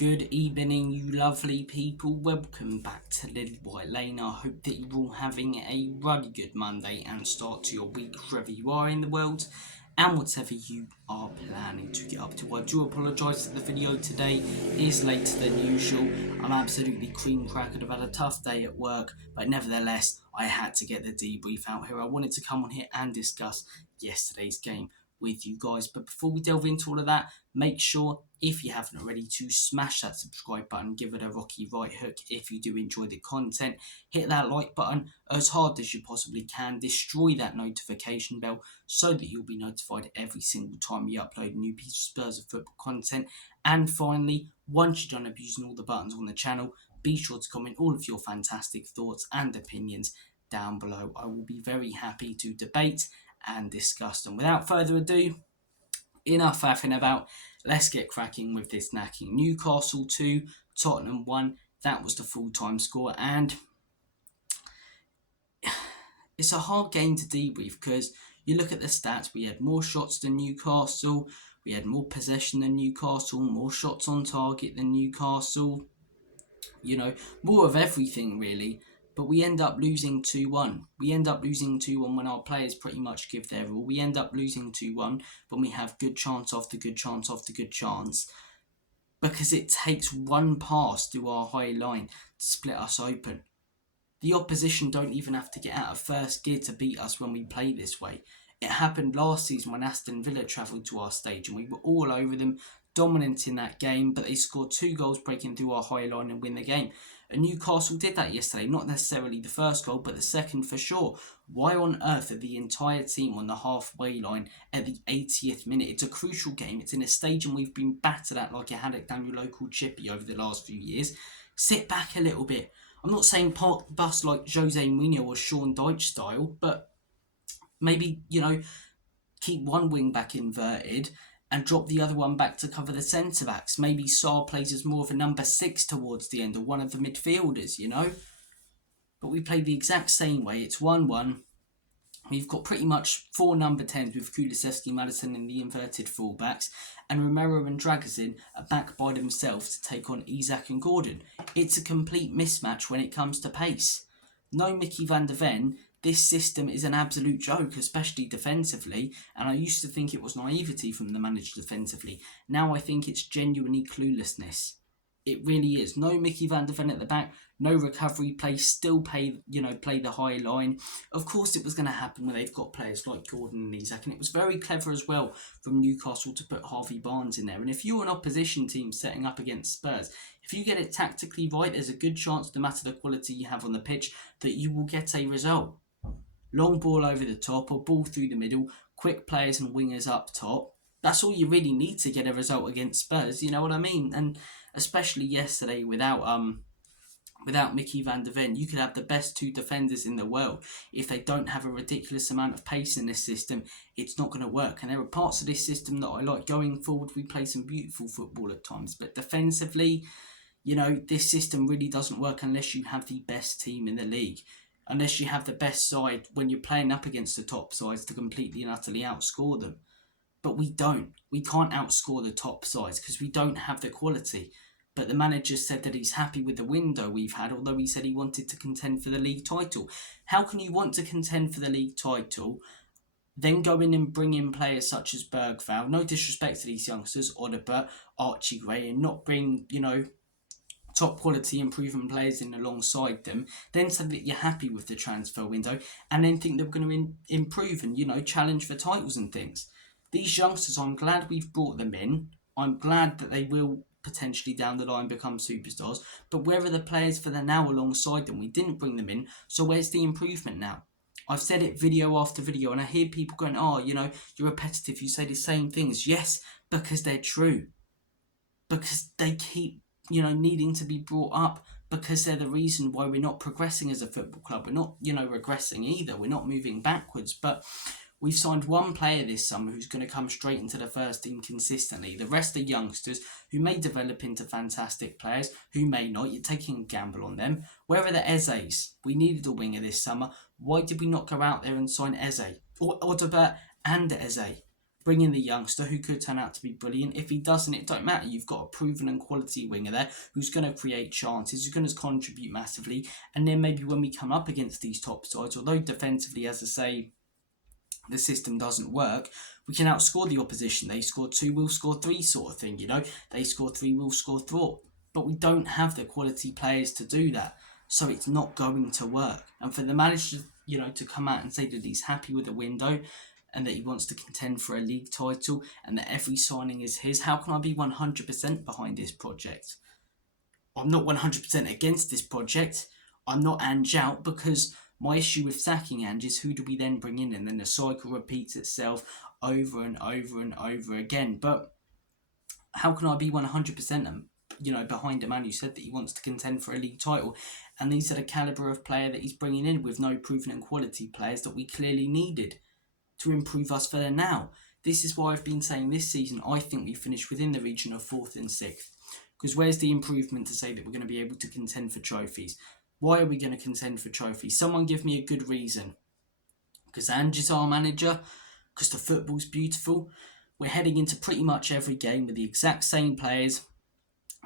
Good evening, you lovely people. Welcome back to Little White Lane. I hope that you're all having a really good Monday and start to your week wherever you are in the world and whatever you are planning to get up to. I do apologise that the video today is later than usual. I'm absolutely cream crackered. I've had a tough day at work, but nevertheless, I had to get the debrief out here. I wanted to come on here and discuss yesterday's game with you guys. But before we delve into all of that, make sure, if you haven't already, to smash that subscribe button, give it a rocky right hook if you do enjoy the content. Hit that like button as hard as you possibly can. Destroy that notification bell so that you'll be notified every single time we upload a new piece of Spurs of football content. And finally, once you're done abusing all the buttons on the channel, be sure to comment all of your fantastic thoughts and opinions down below. I will be very happy to debate and discuss them. Without further ado, enough faffing about. Let's get cracking with this knacking. Newcastle 2, Tottenham 1. That was the full-time score, and it's a hard game to debrief because you look at the stats. We had more shots than Newcastle. We had more possession than Newcastle, more shots on target than Newcastle. You know, more of everything really. But we end up losing 2-1. We end up losing 2-1 when our players pretty much give their all. We end up losing 2-1 when we have good chance after good chance after good chance. Because it takes one pass through our high line to split us open. The opposition don't even have to get out of first gear to beat us when we play this way. It happened last season when Aston Villa travelled to our stage and we were all over them, dominant in that game, but they scored 2 goals breaking through our high line and win the game. And Newcastle did that yesterday, not necessarily the first goal, but the second for sure. Why on earth are the entire team on the halfway line at the 80th minute? It's a crucial game. It's in a stadium we've been battered at like a haddock down your local chippy over the last few years. Sit back a little bit. I'm not saying park the bus like Jose Mourinho or Sean Dyche style, but maybe, keep one wing back inverted and drop the other one back to cover the centre-backs. Maybe Sarr plays as more of a number 6 towards the end, or one of the midfielders, But we play the exact same way. It's 1-1. We've got pretty much 4 number 10s with Kulusevski, Maddison in the inverted fullbacks, and Romero and Dragozin are back by themselves to take on Isak and Gordon. It's a complete mismatch when it comes to pace. No Mickey van der Ven. This system is an absolute joke, especially defensively, and I used to think it was naivety from the manager defensively. Now I think it's genuinely cluelessness. It really is. No Mickey van der Ven at the back, no recovery play, still play the high line. Of course it was going to happen when they've got players like Gordon and Isak, and it was very clever as well from Newcastle to put Harvey Barnes in there. And if you're an opposition team setting up against Spurs, if you get it tactically right, there's a good chance, no matter the quality you have on the pitch, that you will get a result. Long ball over the top or ball through the middle, quick players and wingers up top. That's all you really need to get a result against Spurs, you know what I mean? And especially yesterday without Mickey van der Ven, you could have the best 2 defenders in the world. If they don't have a ridiculous amount of pace in this system, it's not going to work. And there are parts of this system that I like. Going forward, we play some beautiful football at times. But defensively, this system really doesn't work unless you have the best team in the league. Unless you have the best side when you're playing up against the top sides to completely and utterly outscore them. But we don't. We can't outscore the top sides because we don't have the quality. But the manager said that he's happy with the window we've had, although he said he wanted to contend for the league title. How can you want to contend for the league title, then go in and bring in players such as Bergvall, no disrespect to these youngsters, Odegaard, Archie Gray, and not bring, top quality improvement players in alongside them, then say that you're happy with the transfer window, and then think they're going to improve and, challenge for titles and things. These youngsters, I'm glad we've brought them in. I'm glad that they will potentially down the line become superstars, but where are the players for the now alongside them? We didn't bring them in, so where's the improvement now? I've said it video after video, and I hear people going, you're repetitive, you say the same things. Yes, because they're true. Because they keep needing to be brought up, because they're the reason why we're not progressing as a football club. We're not, regressing either. We're not moving backwards. But we've signed one player this summer who's going to come straight into the first team consistently. The rest are youngsters who may develop into fantastic players, who may not. You're taking a gamble on them. Where are the Ezes? We needed a winger this summer. Why did we not go out there and sign Eze? Or Odegaard and Eze? Bring in the youngster who could turn out to be brilliant. If he doesn't, it don't matter. You've got a proven and quality winger there who's going to create chances, who's going to contribute massively. And then maybe when we come up against these top sides, although defensively, as I say, the system doesn't work, we can outscore the opposition. They score 2, we'll score 3 sort of thing, you know. They score 3, we'll score 4. But we don't have the quality players to do that. So it's not going to work. And for the manager, you know, to come out and say that he's happy with the window and that he wants to contend for a league title and that every signing is his, how can I be 100% behind this project? I'm not 100% against this project. I'm not Ange out, because my issue with sacking Ange is who do we then bring in, and then the cycle repeats itself over and over and over again. But how can I be 100% behind a man who said that he wants to contend for a league title, and these are the calibre of player that he's bringing in with no proven and quality players that we clearly needed to improve us further now. This is why I've been saying this season I think we finish within the region of 4th and 6th. Because where's the improvement to say that we're going to be able to contend for trophies? Why are we going to contend for trophies? Someone give me a good reason. Because Ange is our manager? Because the football's beautiful? We're heading into pretty much every game with the exact same players,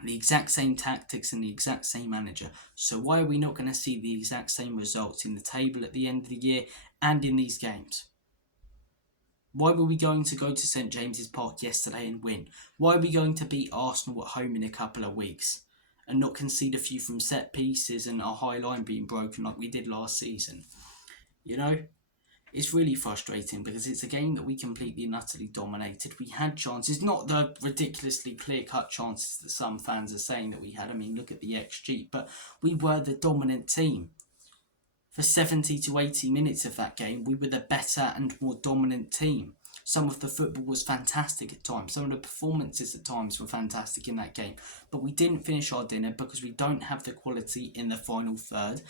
the exact same tactics and the exact same manager. So why are we not going to see the exact same results in the table at the end of the year and in these games? Why were we going to go to St James's Park yesterday and win? Why are we going to beat Arsenal at home in a couple of weeks and not concede a few from set pieces and our high line being broken like we did last season? You know, it's really frustrating because it's a game that we completely and utterly dominated. We had chances, not the ridiculously clear-cut chances that some fans are saying that we had. I mean, look at the XG, but we were the dominant team. For 70 to 80 minutes of that game, we were the better and more dominant team. Some of the football was fantastic at times. Some of the performances at times were fantastic in that game. But we didn't finish our dinner because we don't have the quality in the final third.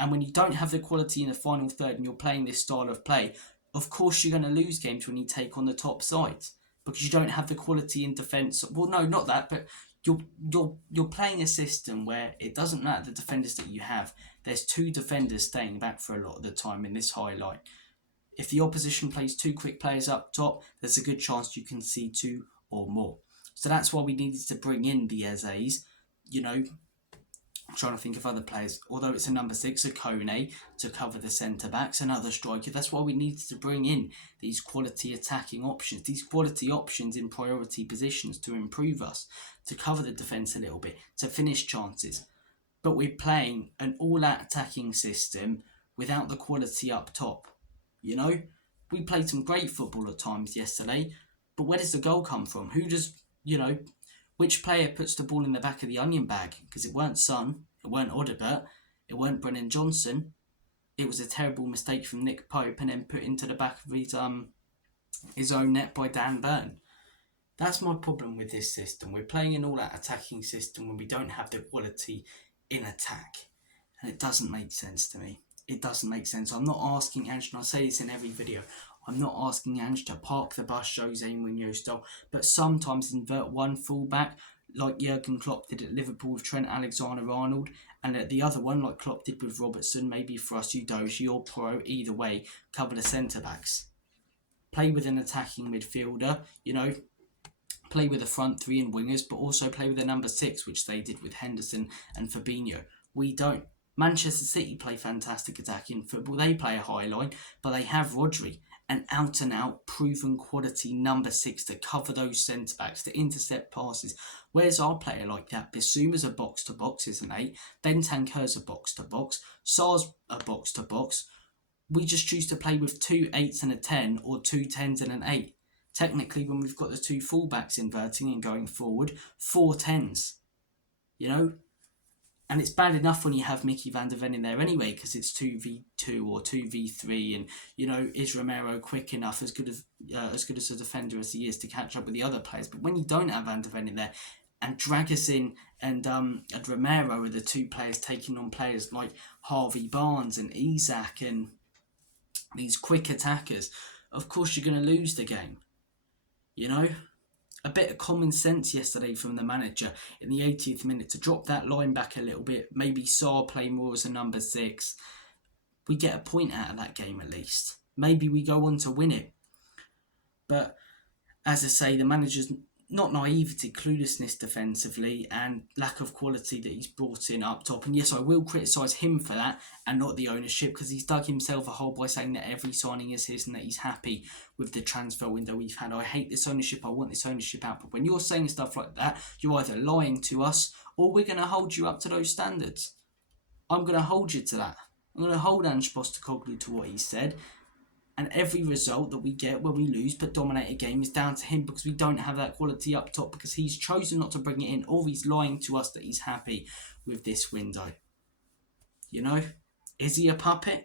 And when you don't have the quality in the final third and you're playing this style of play, of course you're going to lose games when you take on the top sides. Because you don't have the quality in defence. Well, no, not that, but you're playing a system where it doesn't matter the defenders that you have. There's 2 defenders staying back for a lot of the time in this highlight. If the opposition plays 2 quick players up top, there's a good chance you can see 2 or more. So that's why we needed to bring in the Eze's. You know, I'm trying to think of other players. Although it's a number 6, a Kone, to cover the centre-backs, another striker. That's why we needed to bring in these quality attacking options, these quality options in priority positions to improve us, to cover the defence a little bit, to finish chances. But we're playing an all-out attacking system without the quality up top. You know, we played some great football at times yesterday, but where does the goal come from? Who does, which player puts the ball in the back of the onion bag? Because it weren't Son, it weren't Odebert, it weren't Brennan Johnson. It was a terrible mistake from Nick Pope and then put into the back of his own net by Dan Burn. That's my problem with this system. We're playing an all-out attacking system when we don't have the quality in attack. And it doesn't make sense to me. It doesn't make sense. I'm not asking Ange, and I say this in every video, I'm not asking Ange to park the bus Jose Mourinho style, but sometimes invert one fullback like Jurgen Klopp did at Liverpool with Trent Alexander-Arnold, and at the other one like Klopp did with Robertson, maybe for us Udogie or Pro, either way, cover the centre-backs. Play with an attacking midfielder, play with a front 3 and wingers, but also play with a number 6, which they did with Henderson and Fabinho. We don't. Manchester City play fantastic attacking football. They play a high line, but they have Rodri, an out-and-out, proven quality number 6 to cover those centre-backs, to intercept passes. Where's our player like that? Bissouma's a box-to-box, isn't he? Bentancur's a box-to-box. Sarr's a box-to-box. We just choose to play with 2 8s and a 10, or 2 10s and an 8. Technically, when we've got the 2 fullbacks inverting and going forward, 4 10s. And it's bad enough when you have Mickey van der Ven in there anyway, because it's 2v2 or 2v3, and is Romero quick enough, as good as a defender as he is, to catch up with the other players? But when you don't have Van der Ven in there, and Dragusin and Romero are the 2 players taking on players like Harvey Barnes and Isak and these quick attackers, of course you're going to lose the game. A bit of common sense yesterday from the manager in the 80th minute to drop that line back a little bit. Maybe Sarr play more as a number 6. We get a point out of that game at least. Maybe we go on to win it. But as I say, the manager's not naivety, cluelessness defensively, and lack of quality that he's brought in up top. And yes, I will criticise him for that and not the ownership, because he's dug himself a hole by saying that every signing is his and that he's happy with the transfer window we've had. I hate this ownership, I want this ownership out. But when you're saying stuff like that, you're either lying to us or we're going to hold you up to those standards. I'm going to hold you to that. I'm going to hold Ange Postecoglou to what he said. And every result that we get when we lose but dominate a game is down to him, because we don't have that quality up top, because he's chosen not to bring it in, or he's lying to us that he's happy with this window. You know? Is he a puppet?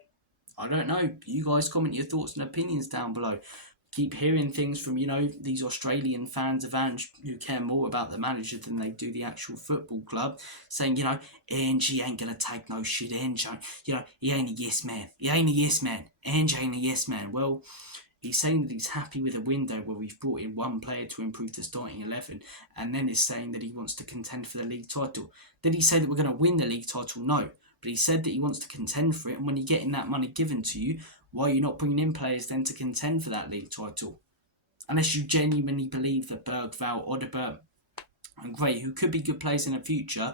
I don't know. You guys comment your thoughts and opinions down below. Keep hearing things from, these Australian fans of Ange who care more about the manager than they do the actual football club, saying, Ange, he ain't going to take no shit. Ange, he ain't a yes man. He ain't a yes man. Ange ain't a yes man. Well, he's saying that he's happy with a window where we've brought in one player to improve the starting 11, and then is saying that he wants to contend for the league title. Did he say that we're going to win the league title? No. But he said that he wants to contend for it, and when you're getting that money given to you, why are you not bringing in players then to contend for that league title? Unless you genuinely believe that Bergvall, Odegaard and Gray, who could be good players in the future,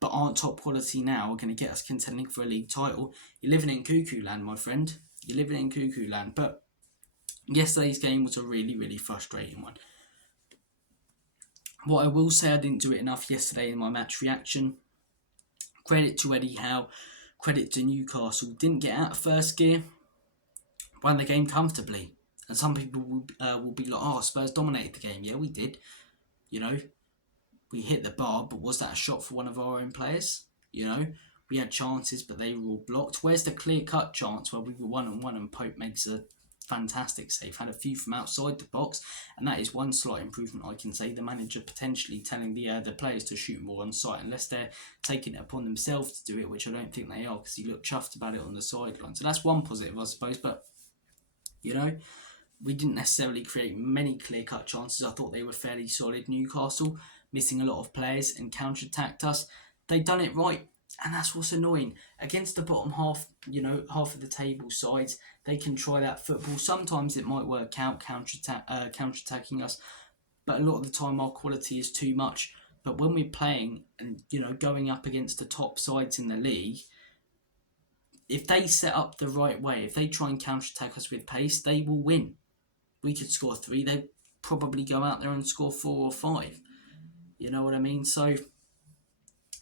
but aren't top quality now, are going to get us contending for a league title. You're living in cuckoo land, my friend. You're living in cuckoo land. But yesterday's game was a really, really frustrating one. What I will say, I didn't do it enough yesterday in my match reaction. Credit to Eddie Howe. Credit to Newcastle. Didn't get out of first gear. Won the game comfortably. And some people will be like, Spurs dominated the game. Yeah, we did. We hit the bar, but was that a shot for one of our own players? We had chances, but they were all blocked. Where's the clear-cut chance where we were 1-on-1 and Pope makes a fantastic save? Had a few from outside the box, and that is one slight improvement I can say. The manager potentially telling the players to shoot more on sight, unless they're taking it upon themselves to do it, which I don't think they are, because he looked chuffed about it on the sideline. So that's one positive, I suppose. But we didn't necessarily create many clear-cut chances. I thought they were fairly solid. Newcastle missing a lot of players and counter-attacked us. They done it right, and that's what's annoying. Against the bottom half, half of the table sides, they can try that football. Sometimes it might work out counter-attacking us, but a lot of the time our quality is too much. But when we're playing and going up against the top sides in the league, if they set up the right way, if they try and counter-attack us with pace, they will win. We could score 3, they'd probably go out there and score 4 or 5. You know what I mean? So,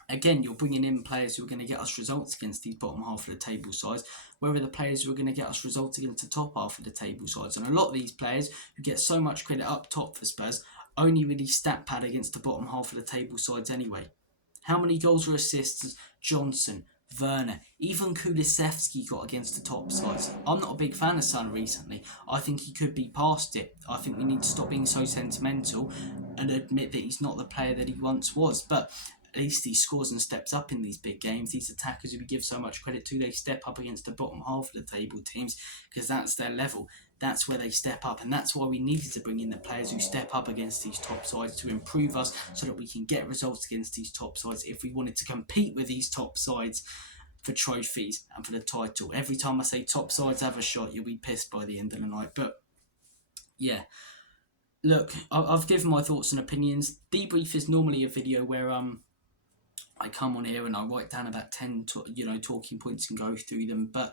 again, you're bringing in players who are going to get us results against these bottom half of the table sides, where are the players who are going to get us results against the top half of the table sides? And a lot of these players who get so much credit up top for Spurs only really stat pad against the bottom half of the table sides anyway. How many goals or assists Johnson, Werner, even Kulusevski got against the top sides? I'm not a big fan of Son recently. I think he could be past it. I think we need to stop being so sentimental and admit that he's not the player that he once was. But at least he scores and steps up in these big games. These attackers who we give so much credit to, they step up against the bottom half of the table teams, because that's their level. That's where they step up, and that's why we needed to bring in the players who step up against these top sides to improve us, so that we can get results against these top sides if we wanted to compete with these top sides for trophies and for the title. Every time I say top sides have a shot, you'll be pissed by the end of the night. But yeah, look, I've given my thoughts and opinions. Debrief is normally a video where I come on here and I write down about 10 talking points and go through them, but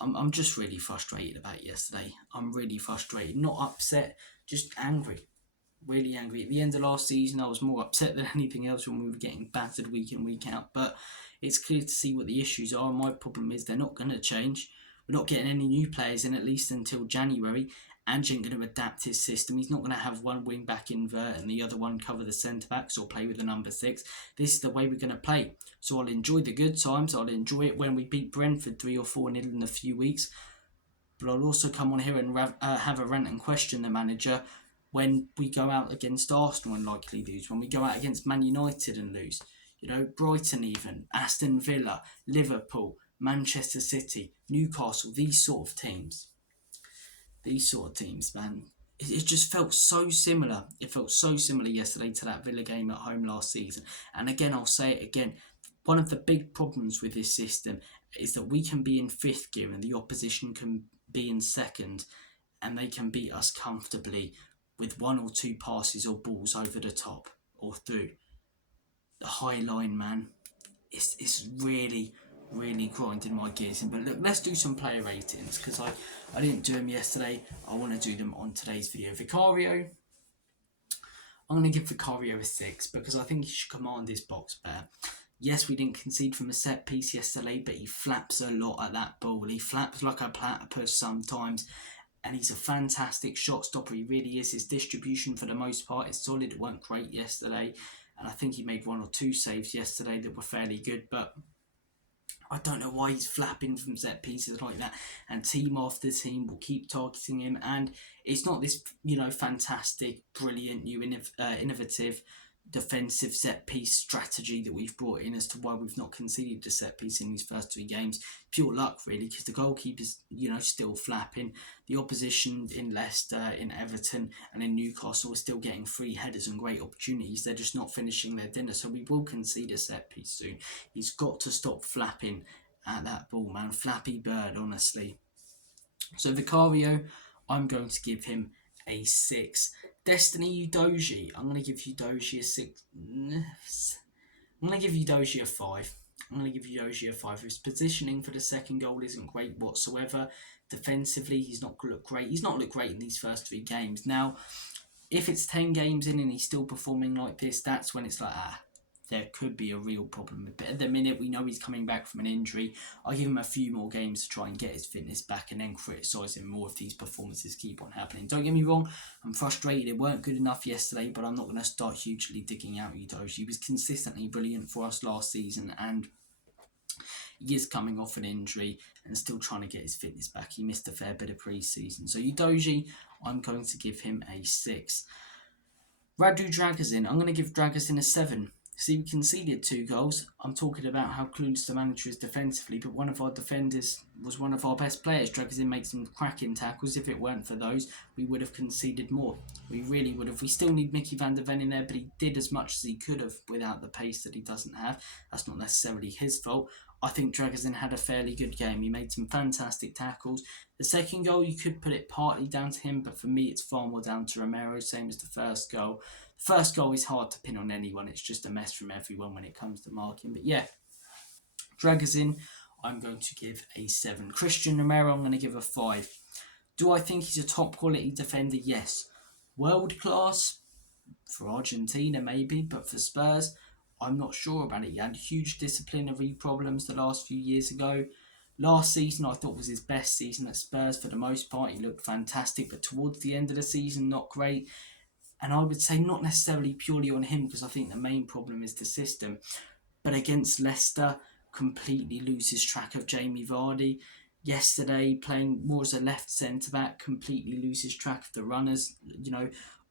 I'm just really frustrated about yesterday. I'm really frustrated. Not upset, just angry. Really angry. At the end of last season, I was more upset than anything else when we were getting battered week in, week out. But it's clear to see what the issues are. My problem is they're not going to change. We're not getting any new players in, at least until January. Ange ain't going to adapt his system. He's not going to have one wing back invert and the other one cover the centre backs or play with the number 6. This is the way we're going to play. So I'll enjoy the good times. I'll enjoy it when we beat Brentford 3 or 4-0 in a few weeks. But I'll also come on here and have a rant and question the manager when we go out against Arsenal and likely lose. When we go out against Man United and lose. Brighton even, Aston Villa, Liverpool, Manchester City, Newcastle, these sort of teams. These sort of teams, man. It just felt so similar. It felt so similar yesterday to that Villa game at home last season. And again, I'll say it again. One of the big problems with this system is that we can be in 5th gear and the opposition can be in 2nd and they can beat us comfortably with 1 or 2 passes or balls over the top or through. The high line, man, it's really, really grinding my gears in. But look, let's do some player ratings, because I didn't do them yesterday. I want to do them on today's video. Vicario, I'm going to give Vicario a 6 because I think he should command his box better. Yes, we didn't concede from a set piece yesterday, but he flaps a lot at that ball. He flaps like a platypus sometimes, and he's a fantastic shot stopper. He really is. His distribution for the most part is solid. It weren't great yesterday, and I think he made 1 or 2 saves yesterday that were fairly good, but I don't know why he's flapping from set pieces like that, and team after team will keep targeting him, and it's not this, fantastic, brilliant, new innovative defensive set piece strategy that we've brought in as to why we've not conceded a set piece in these first 3 games. Pure luck, really, because the goalkeeper's, still flapping. The opposition in Leicester, in Everton, and in Newcastle are still getting free headers and great opportunities. They're just not finishing their dinner, so we will concede a set piece soon. He's got to stop flapping at that ball, man. Flappy bird, honestly. So Vicario, I'm going to give him a 6. Destiny Udogie, I'm going to give Udogie a 6. I'm going to give Udogie a 5. I'm going to give Udogie a 5. His positioning for the second goal isn't great whatsoever. Defensively, he's not looked great. He's not looked great in these first 3 games. Now, if it's 10 games in and he's still performing like this, that's when it's like, there could be a real problem. But at the minute, we know he's coming back from an injury. I'll give him a few more games to try and get his fitness back and then criticise him more if these performances keep on happening. Don't get me wrong, I'm frustrated. It weren't good enough yesterday, but I'm not going to start hugely digging out Udogie. He was consistently brilliant for us last season, and he is coming off an injury and still trying to get his fitness back. He missed a fair bit of pre-season. So Udogie, I'm going to give him a 6. Radu Dragazin, I'm going to give Dragazin a 7. See, we conceded 2 goals. I'm talking about how clueless the manager is defensively, but one of our defenders was one of our best players. Dragazin makes some cracking tackles. If it weren't for those, we would have conceded more. We really would have. We still need Mickey van der Ven in there, but he did as much as he could have without the pace that he doesn't have. That's not necessarily his fault. I think Dragazin had a fairly good game. He made some fantastic tackles. The second goal, you could put it partly down to him, but for me, it's far more down to Romero, same as the first goal. The first goal is hard to pin on anyone. It's just a mess from everyone when it comes to marking. But yeah, Dragazin, I'm going to give a 7. Christian Romero, I'm going to give a 5. Do I think he's a top quality defender? Yes. World class? For Argentina, maybe, but for Spurs, I'm not sure about it. He had huge disciplinary problems the last few years ago. Last season, I thought was his best season at Spurs for the most part. He looked fantastic, but towards the end of the season, not great. And I would say not necessarily purely on him, because I think the main problem is the system. But against Leicester, completely loses track of Jamie Vardy. Yesterday, playing more as a left centre-back, completely loses track of the runners,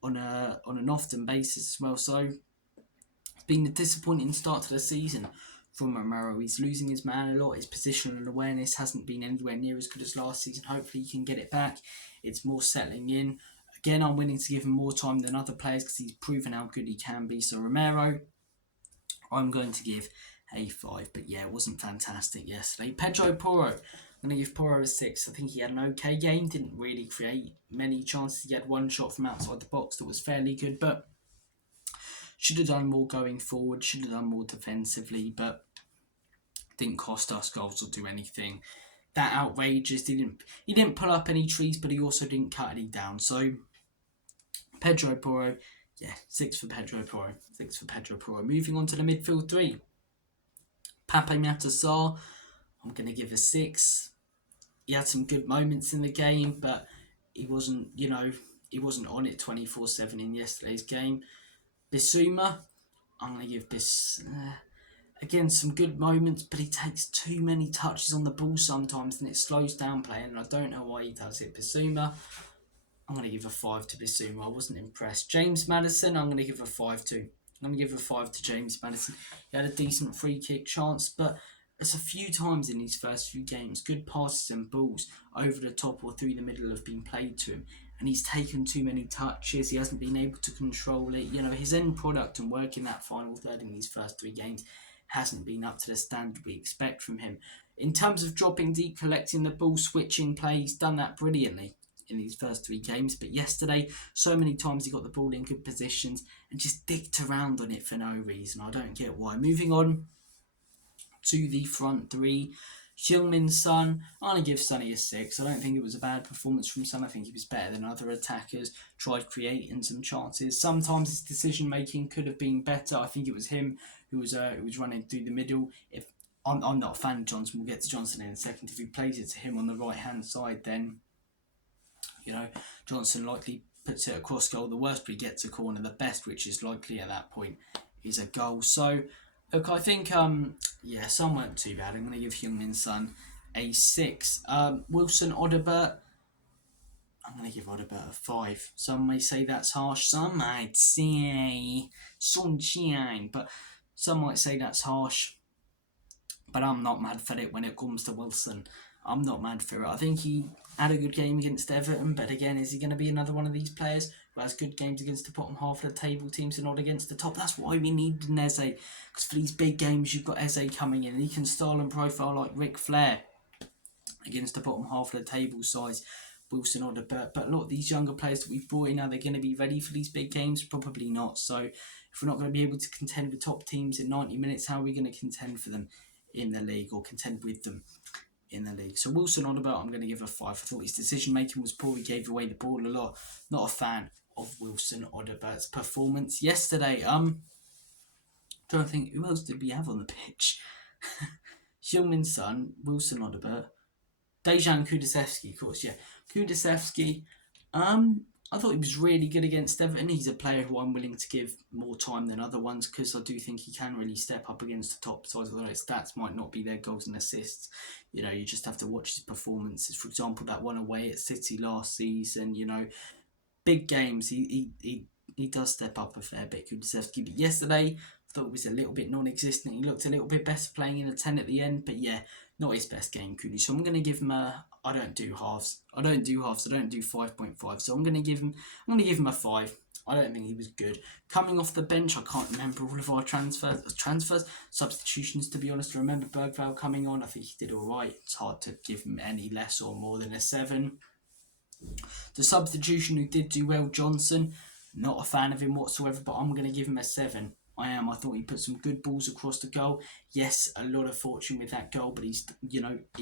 on an often basis as well. So it's been a disappointing start to the season from Romero. He's losing his man a lot. His positional awareness hasn't been anywhere near as good as last season. Hopefully he can get it back. It's more settling in. Again, I'm willing to give him more time than other players because he's proven how good he can be. So Romero, I'm going to give a 5. But yeah, it wasn't fantastic yesterday. Pedro Porro, I'm going to give Porro a 6. I think he had an okay game. Didn't really create many chances. He had 1 shot from outside the box that was fairly good. But should have done more going forward. Should have done more defensively. But didn't cost us goals or do anything that outrageous. He didn't pull up any trees, but he also didn't cut any down. So Pedro Porro, 6 for Pedro Porro. 6 for Pedro Porro. Moving on to the midfield 3. Pape Matar Sarr, I'm going to give a 6. He had some good moments in the game, but he wasn't on it 24/7 in yesterday's game. Bissouma, I'm going to give again, some good moments, but he takes too many touches on the ball sometimes and it slows down play, and I don't know why he does it. Bissouma, I'm going to give a 5 to Bissouma. I wasn't impressed. James Maddison, I'm going to give a 5 to. I'm going to give a 5 to James Maddison. He had a decent free kick chance, but it's a few times in these first few games, good passes and balls over the top or through the middle have been played to him, and he's taken too many touches. He hasn't been able to control it. His end product and work in that final third in these first 3 games hasn't been up to the standard we expect from him. In terms of dropping deep, collecting the ball, switching play, he's done that brilliantly. in these first 3 games. But yesterday, so many times he got the ball in good positions and just dicked around on it for no reason. I don't get why. Moving on to the front 3. Heung-min Son, I'm going to give Sonny a 6. I don't think it was a bad performance from Son. I think he was better than other attackers. Tried creating some chances. Sometimes his decision making could have been better. I think it was him who was running through the middle. If I'm not a fan of Johnson, we'll get to Johnson in a second. If he plays it to him on the right hand side, then Johnson likely puts it across goal. The worst, but he gets a corner. The best, which is likely at that point, is a goal. So look, I think, some weren't too bad. I'm going to give Heung-min Son a 6. Wilson Odobert, I'm going to give Odobert a 5. Some may say that's harsh. Some might say sunshine. But some might say that's harsh. But I'm not mad for it when it comes to Wilson. I'm not mad for it. I think he had a good game against Everton. But again, is he going to be another one of these players who has good games against the bottom half of the table teams and not against the top? That's why we need an Eze. Because for these big games, you've got Eze coming in. And he can style and profile like Ric Flair against the bottom half of the table size. Wilson Odobert. But a lot of these younger players that we've brought in, are they going to be ready for these big games? Probably not. So if we're not going to be able to contend with top teams in 90 minutes, how are we going to contend for them in the league, or contend with them in the league? So Wilson Odobert, I'm going to give a 5. I thought his decision making was poor. He gave away the ball a lot. Not a fan of Wilson Odobert's performance yesterday. Trying to think, who else did we have on the pitch? Heung-min Son, Wilson Odobert, Dejan Kulusevski, of course, yeah. Kulusevski, I thought he was really good against Everton. He's a player who I'm willing to give more time than other ones, because I do think he can really step up against the top sides. Although his stats might not be their goals and assists. You just have to watch his performances. For example, that one away at City last season, big games, he does step up a fair bit, Kulusevski. But yesterday, I thought it was a little bit non-existent. He looked a little bit better playing in a 10 at the end. But yeah, not his best game, Kudus. So I'm going to give him I don't do halves. I don't do 5.5. So I'm going to give him a 5. I don't think he was good. Coming off the bench, I can't remember all of our substitutions, to be honest. I remember Bergvall coming on. I think he did all right. It's hard to give him any less or more than a 7. The substitution who did do well, Johnson, not a fan of him whatsoever, but I'm going to give him a 7. I am. I thought he put some good balls across the goal. Yes, a lot of fortune with that goal, but he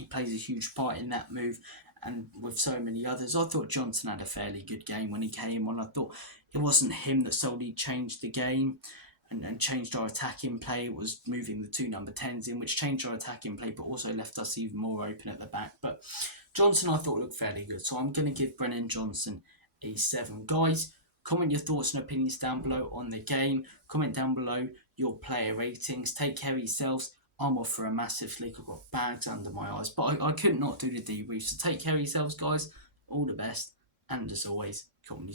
plays a huge part in that move, and with so many others. I thought Johnson had a fairly good game when he came on. I thought it wasn't him that solely changed the game and changed our attacking play. It was moving the 2 number 10s in, which changed our attacking play, but also left us even more open at the back. But Johnson, I thought, looked fairly good. So I'm going to give Brennan Johnson a 7. Guys, comment your thoughts and opinions down below on the game. Comment down below your player ratings. Take care of yourselves. I'm off for a massive flick. I've got bags under my eyes. But I could not do the debrief. So take care of yourselves, guys. All the best. And as always, comment